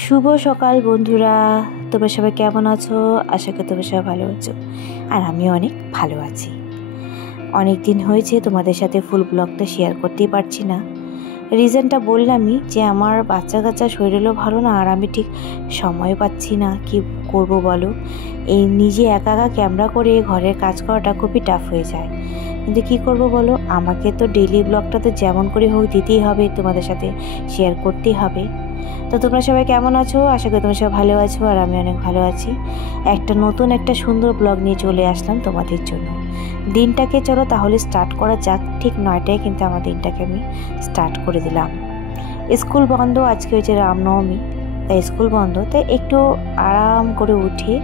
শুভ সকাল বন্ধুরা, তোমরা সবাই কেমন আছো? আশা করি তোমরা সবাই ভালো আছো, আর আমি অনেক ভালো আছি। অনেক দিন হয়েছে তোমাদের সাথে ফুল ব্লগটা শেয়ার করতেই পারছি না। রিজনটা বললামই যে আমার বাচ্চা কাচ্চা শরীরেরও ভালো না, আর আমি ঠিক সময় পাচ্ছি না। কি করব বলো, এই নিজে একা একা ক্যামেরা করে ঘরের কাজ করাটা খুবই টাফ হয়ে যায়। কিন্তু কি করব বলো, আমাকে তো ডেইলি ব্লগটা তো যেমন করে হোক দিতেই হবে, তোমাদের সাথে শেয়ার করতেই হবে। তো তোমরা সবাই কেমন আছো? আশা করি তোমরা সবাই ভালো আছো, আর আমি অনেক ভালো আছি। একটা সুন্দর ব্লগ নিয়ে চলে আসলাম তোমাদের জন্য। দিনটাকে চলো তাহলে স্টার্ট করা যাক। ঠিক 9টায় কিন্তু আমার দিনটাকে আমি স্টার্ট করে দিলাম। স্কুল বন্ধ, আজকে হয়েছে রামনবমী, তাই স্কুল বন্ধ, তাই একটু আরাম করে উঠে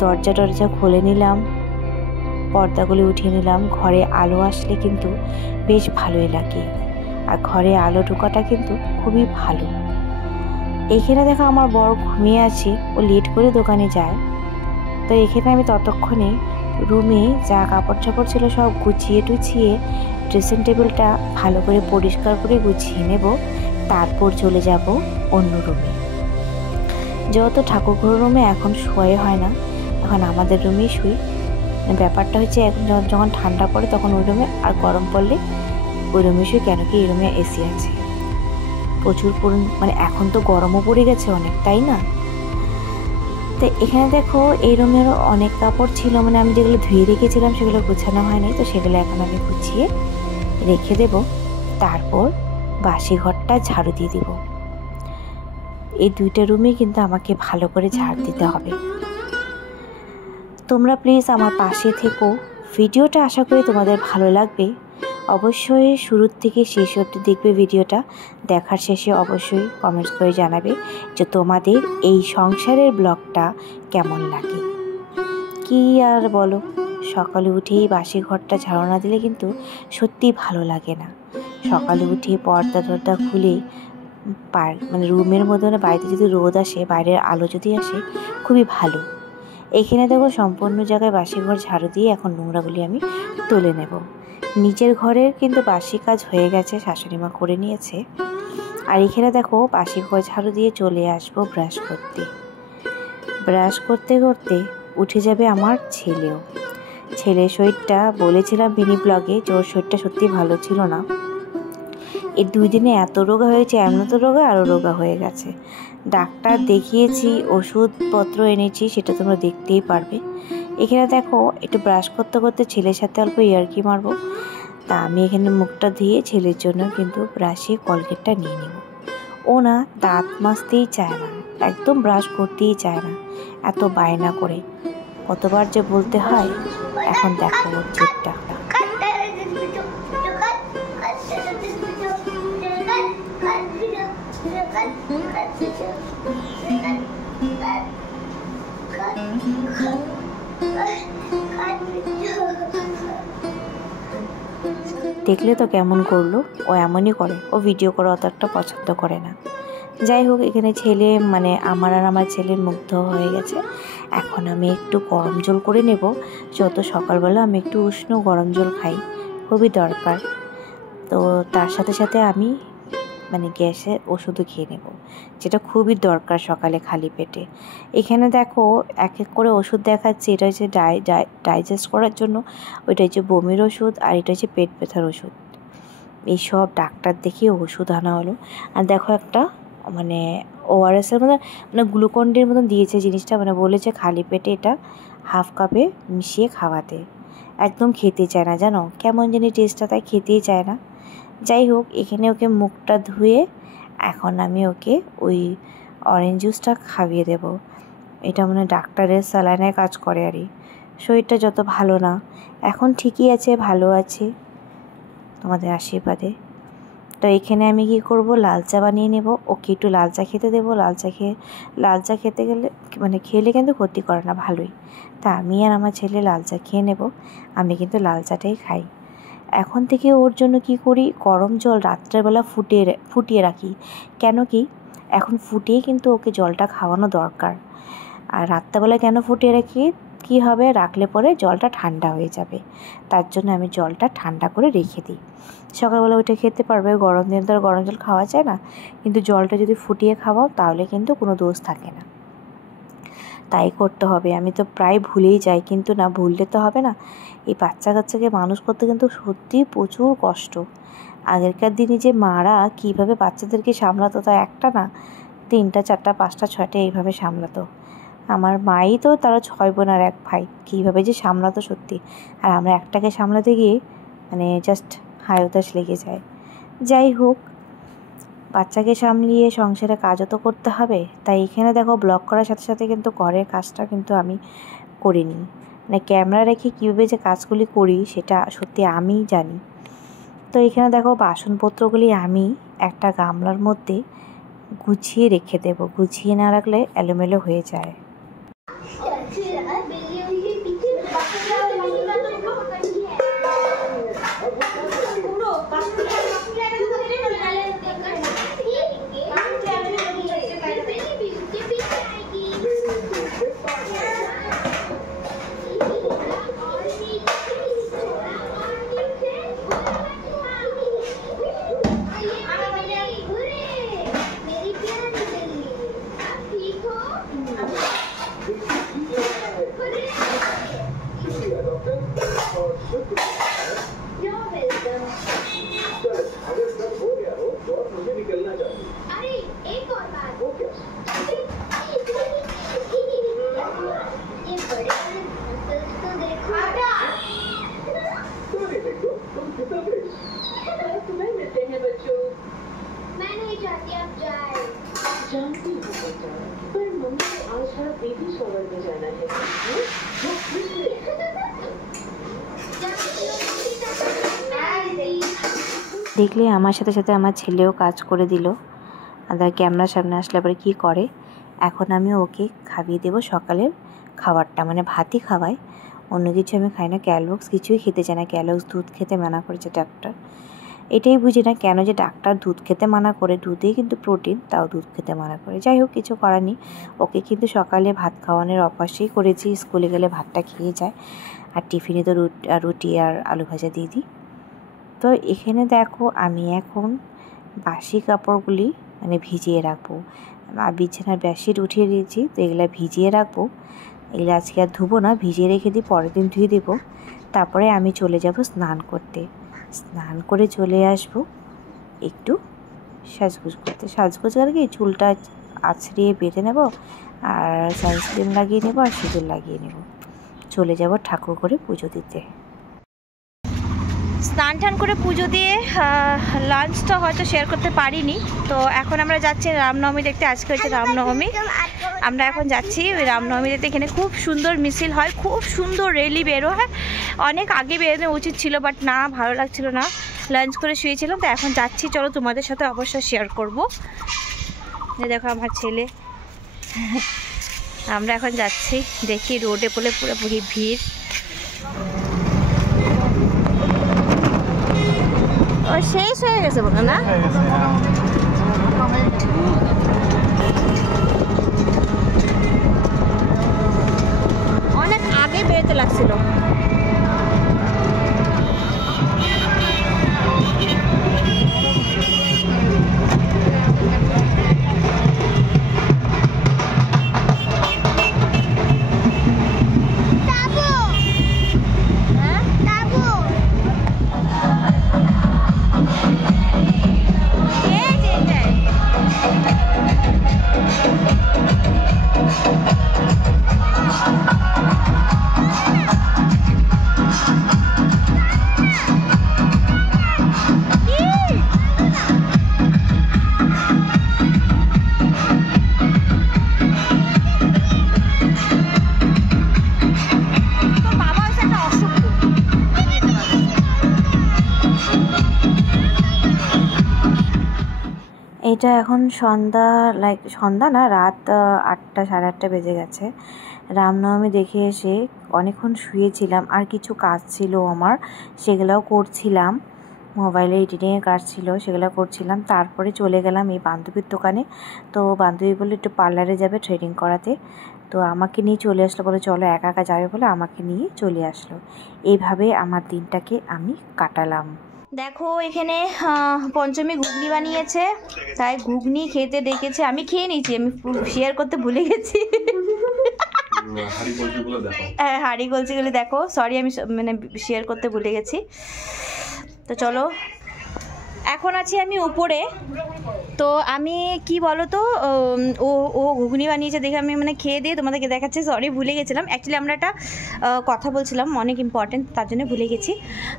দরজা খুলে নিলাম, পর্দাগুলি উঠিয়ে নিলাম। ঘরে আলো আসলে কিন্তু বেশ ভালোই লাগে, আর ঘরে আলো ঢোকাটা কিন্তু খুবই ভালো। এখানে দেখো আমার বর ঘুমিয়ে আছে, ও লেট করে দোকানে যায়। তো এখানে আমি ততক্ষণে রুমে যা কাপড় চাপড় ছিল সব গুছিয়ে টুছিয়ে ড্রেসিং টেবিলটা ভালো করে পরিষ্কার করে গুছিয়ে নেব। তারপর চলে যাব অন্য রুমে। যেহেতু ঠাকুরঘর রুমে এখন শোয়াই হয় না, এখন আমাদের রুমেই শুই। ব্যাপারটা হচ্ছে এখন যখন ঠান্ডা পড়ে তখন ওই রুমে, আর গরম পড়লে ওই রুমে শুই। কেন কি এই রুমে এসি আছে প্রচুর মানে এখন তো গরমও পড়ে গেছে অনেক, তাই না? তো এখানে দেখো এই রুমেরও অনেক কাপড় ছিল, মানে আমি যেগুলো ধুয়ে রেখেছিলাম সেগুলো গুছানো হয়নি, তো সেগুলো এখন আমি গুছিয়ে রেখে দেব। তারপর বাসি ঘরটা ঝাড়ু দিয়ে দেব। এই দুইটা রুমে কিন্তু আমাকে ভালো করে ঝাড় দিতে হবে। তোমরা প্লিজ আমার পাশে থেকো। ভিডিওটা আশা করি তোমাদের ভালো লাগবে। অবশ্যই শুরুর থেকে শেষ অবধি দেখবে ভিডিওটা। দেখার শেষে অবশ্যই কমেন্টস করে জানাবে যে তোমাদের এই সংসারের ব্লগটা কেমন লাগে। কি আর বলো, সকালে উঠেই বাসি ঘরটা ঝাড়ু না দিলে কিন্তু সত্যিই ভালো লাগে না। সকালে উঠে পর্দা খুলে মানে রুমের মধ্যে, মানে বাড়িতে যদি রোদ আসে, বাইরের আলো যদি আসে, খুবই ভালো। এখানে দেখো সম্পূর্ণ জায়গায় বাসি ঘর ঝাড়ু দিয়ে এখন নোংরাগুলি আমি তুলে নেব। নিচের ঘরের কিন্তু বাসি কাজ হয়ে গেছে, শাশুড়ি মা করে নিয়েছে। আর এখানে দেখো বাসি ঘর ঝাড়ু দিয়ে চলে আসবো ব্রাশ করতে। ব্রাশ করতে করতে উঠে যাবে আমার ছেলেও। ছেলের শরীরটা বলেছিলাম মিনি ব্লগে যে ওর শরীরটা সত্যি ভালো ছিল না। এই 2 দিনে এত রোগা হয়েছে, এমন তো রোগা আরও রোগা হয়ে গেছে। ডাক্তার দেখিয়েছি, ওষুধপত্র এনেছি, সেটা তোমরা দেখতেই পারবে। এখানে দেখো একটু ব্রাশ করতে করতে ছেলের সাথে অল্প ইয়ার্কি মারবো। তা আমি এখানে মুখটা ধুয়ে ছেলের জন্য কিন্তু ব্রাশে কলগেটটা নিয়ে নেব। ও না দাঁত মাজতেই চায় না, একদম ব্রাশ করতেই চায় না, এত বায়না করে। কতবার যে বলতে হয়। এখন দেখো ওর চিৎটা। দেখলে তো কেমন করলো, ও এমনই করে, ও ভিডিও করা অত একটা পছন্দ করে না। যাই হোক, এখানে ছেলে মানে আমার ছেলের মুগ্ধ হয়ে গেছে। এখন আমি একটু গরম জল করে নেব। যত সকালবেলা আমি একটু উষ্ণ গরম জল খাই, খুবই দরকার। তো তার সাথে সাথে আমি মানে গ্যাসে ওষুধও খেয়ে নেব, যেটা খুবই দরকার সকালে খালি পেটে। এখানে দেখো এক এক করে ওষুধ দেখাচ্ছে। এটা হচ্ছে ডাইজেস্ট করার জন্য, ওইটা হচ্ছে বমির ওষুধ, আর এটা হচ্ছে পেট ব্যথার ওষুধ। এইসব ডাক্তার দেখিয়ে ওষুধ আনা হলো। আর দেখো একটা মানে ওআরএসের মধ্যে মানে গ্লুকন্ডির মতন দিয়েছে জিনিসটা, মানে বলেছে খালি পেটে এটা হাফ কাপে মিশিয়ে খাওয়াতে। একদম খেতে চায় না, জানো কেমন জানি টেস্টটা, তাই খেতেই চায় না। যাই হোক, এখানে ওকে মুখটা ধুয়ে এখন আমি ওকে ওই অরেঞ্জ জুসটা খাইয়ে দেব। এটা মানে ডাক্তারের স্যালাইনে কাজ করে আর শরীরটা যত ভালো না, এখন ঠিকই আছে, ভালো আছে তোমাদের আশীর্বাদে। তো এখানে আমি কি করব, লাল চা বানিয়ে নেব। ওকে একটু লাল চা খেতে দেবো। লাল চা খেতে গেলে মানে খেলে কিন্তু ক্ষতি করে না, ভালোই। তা আমি আর আমার ছেলে লাল চা খেয়ে নেব। আমি কিন্তু লাল চাটাই খাই। এখন থেকে ওর জন্য কি করি, গরম জল রাত্রেবেলা ফুটিয়ে রাখি। কেন কি এখন ফুটিয়ে কিন্তু ওকে জলটা খাওয়ানো দরকার। আর রাত্রেবেলা কেন ফুটিয়ে রাখি, কি হবে, রাখলে পরে জলটা ঠান্ডা হয়ে যাবে, তার জন্য আমি জলটা ঠান্ডা করে রেখে দিই। সকালবেলা উঠে খেতে পারবে, গরম দিনে তো আর গরম জল খাওয়া যায় না, কিন্তু জলটা যদি ফুটিয়ে খাওয়াও তাহলে কিন্তু কোনো দোষ থাকে না। তাই করতে হবে। আমি তো প্রায় ভুলেই যাই, কিন্তু না, ভুললে তো হবে না। এই বাচ্চা কাচ্চাকে মানুষ করতে কিন্তু সত্যিই প্রচুর কষ্ট। আগেরকার দিনে যে মারা কীভাবে বাচ্চাদেরকে সামলাতো, তা একটা না, 3টা 4টা 5টা 6টা এইভাবে সামলাতো। আমার মাই তো, তারা 6 বোন আর 1 ভাই, কীভাবে যে সামলাতো সত্যি। আর আমরা একটাকে সামলাতে গিয়ে মানে জাস্ট হায় উতাস লেগে যায়। যাই হোক, বাচ্চাকে সামলিয়ে সংসারে কাজও তো করতে হবে। তাই এখানে দেখো, ব্লগ করার সাথে সাথে কিন্তু ঘরের কাজটা কিন্তু আমি করে নিই। মানে ক্যামেরা রেখে কীভাবে যে কাজগুলি করি সেটা সত্যি আমিই জানি। তো এখানে দেখো, বাসনপত্রগুলি আমি একটা গামলার মধ্যে গুছিয়ে রেখে দেব। গুছিয়ে না রাখলে এলোমেলো হয়ে যায়। जानती हूँ बेटा, पर मम्मी को आज हर बेबी शॉवर में जाना है। দেখলে আমার সাথে সাথে আমার ছেলেও কাজ করে দিল। আর ক্যামেরার সামনে আসলে পরে কী করে, এখন আমি ওকে খাইয়ে দেবো সকালের খাবারটা, মানে ভাতই খাওয়াই, অন্য কিছু আমি খাই না। ক্যালবক্স কিছুই খেতে চায় না, ক্যালবক্স দুধ খেতে মানা করেছে ডাক্তার। এটাই বুঝি না কেন যে ডাক্তার দুধ খেতে মানা করে, দুধেই কিন্তু প্রোটিন, তাও দুধ খেতে মানা করে। যাই হোক, কিছু করার নেই। ওকে কিন্তু সকালে ভাত খাওয়ানোর অভ্যাসই করেছি, স্কুলে গেলে ভাতটা খেয়ে যায়, আর টিফিনে তো রুটি আর আলু ভাজা দিয়ে দিই। তো এখানে দেখো, আমি এখন বাসি কাপড়গুলি মানে ভিজিয়ে রাখবো। বিছানার বেডশিট উঠিয়ে দিয়েছি, তো এগুলো ভিজিয়ে রাখবো। এগুলো আজকে আর ধুবো না, ভিজিয়ে রেখে দিই, পরের দিন ধুয়ে দেবো। তারপরে আমি চলে যাব স্নান করতে। স্নান করে চলে আসবো একটু সাজগোজ করতে। সাজগোজ আর কি, চুলটা আছড়িয়ে বেঁধে নেব, আর সানস্ক্রিন লাগিয়ে নেব, আর সিঁদুর লাগিয়ে নেব। চলে যাব ঠাকুর করে পুজো দিতে। স্নান টান করে পুজো দিয়ে লাঞ্চটা হয়তো শেয়ার করতে পারিনি। তো এখন আমরা যাচ্ছি রামনবমী দেখতে। আজকে হচ্ছে রামনবমী, আমরা এখন যাচ্ছি ওই রামনবমী দেখতে। এখানে খুব সুন্দর মিছিল হয়, খুব সুন্দর র্যালি বেরো হয়। অনেক আগে বেরোনো উচিত ছিল, বাট না, ভালো লাগছিল না, লাঞ্চ করে শুয়েছিলাম। তো এখন যাচ্ছি, চলো তোমাদের সাথে অবশ্যই শেয়ার করবো। দেখো আমার ছেলে, আমরা এখন যাচ্ছি, দেখি রোডে বলে পুরোপুরি ভিড়। ও শেষ হয়ে গেছে বলো না? অনেক আগে বেরোতে লাগছিল। এটা এখন সন্ধ্যা, সন্ধ্যা না, রাত 8টা 8:30 বেজে গেছে। রামনবমী দেখে এসে অনেকক্ষণ শুয়েছিলাম, আর কিছু কাজ ছিল আমার, সেগুলোও করছিলাম। মোবাইলে এডিটিংয়ের কাজ ছিল, সেগুলো করছিলাম। তারপরে চলে গেলাম এই বান্ধবীর দোকানে। তো বান্ধবী বললো একটু পার্লারে যাবে থ্রেডিং করাতে, তো আমাকে নিয়ে চলে আসলো, বলে চলো, একা একা যাবে বলে আমাকে নিয়ে চলে আসলো। এইভাবে আমার দিনটাকে আমি কাটালাম। দেখো এখানে পঞ্চমী ঘুগনি বানিয়েছে, তাই ঘুগনি খেতে ডেকেছে। আমি খেয়ে নিয়েছি, আমি শেয়ার করতে ভুলে গেছি। হ্যাঁ, হাঁড়ি কলচিগুলো দেখো, সরি আমি মানে শেয়ার করতে ভুলে গেছি। তো চলো, এখন আছি আমি উপরে। তো আমি কি বলো তো, ও ঘুগনি বানিয়েছে দেখে আমি মানে খেয়ে দিয়ে তোমাদেরকে দেখাচ্ছি। সরি, ভুলে গেছিলাম। অ্যাকচুয়ালি আমরা একটা কথা বলছিলাম অনেক ইম্পর্টেন্ট, তার জন্য ভুলে গেছি।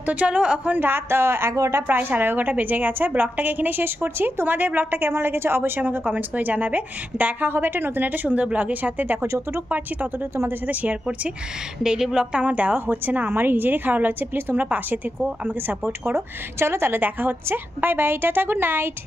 তো চলো, এখন রাত 11টা, প্রায় 11:30 বেজে গেছে। ব্লগটাকে এখানে শেষ করছি। তোমাদের ব্লগটা কেমন লেগেছে অবশ্যই আমাকে কমেন্টস করে জানাবে। দেখা হবে একটা নতুন একটা সুন্দর ব্লগের সাথে। দেখো যতটুকু পারছি ততটুকু তোমাদের সাথে শেয়ার করছি। ডেইলি ব্লগটা আমার দেওয়া হচ্ছে না, আমারই নিজেরই খারাপ লাগছে। প্লিজ তোমরা পাশে থেকো, আমাকে সাপোর্ট করো। চলো তাহলে দেখা হচ্ছে। Bye bye, tata, good night.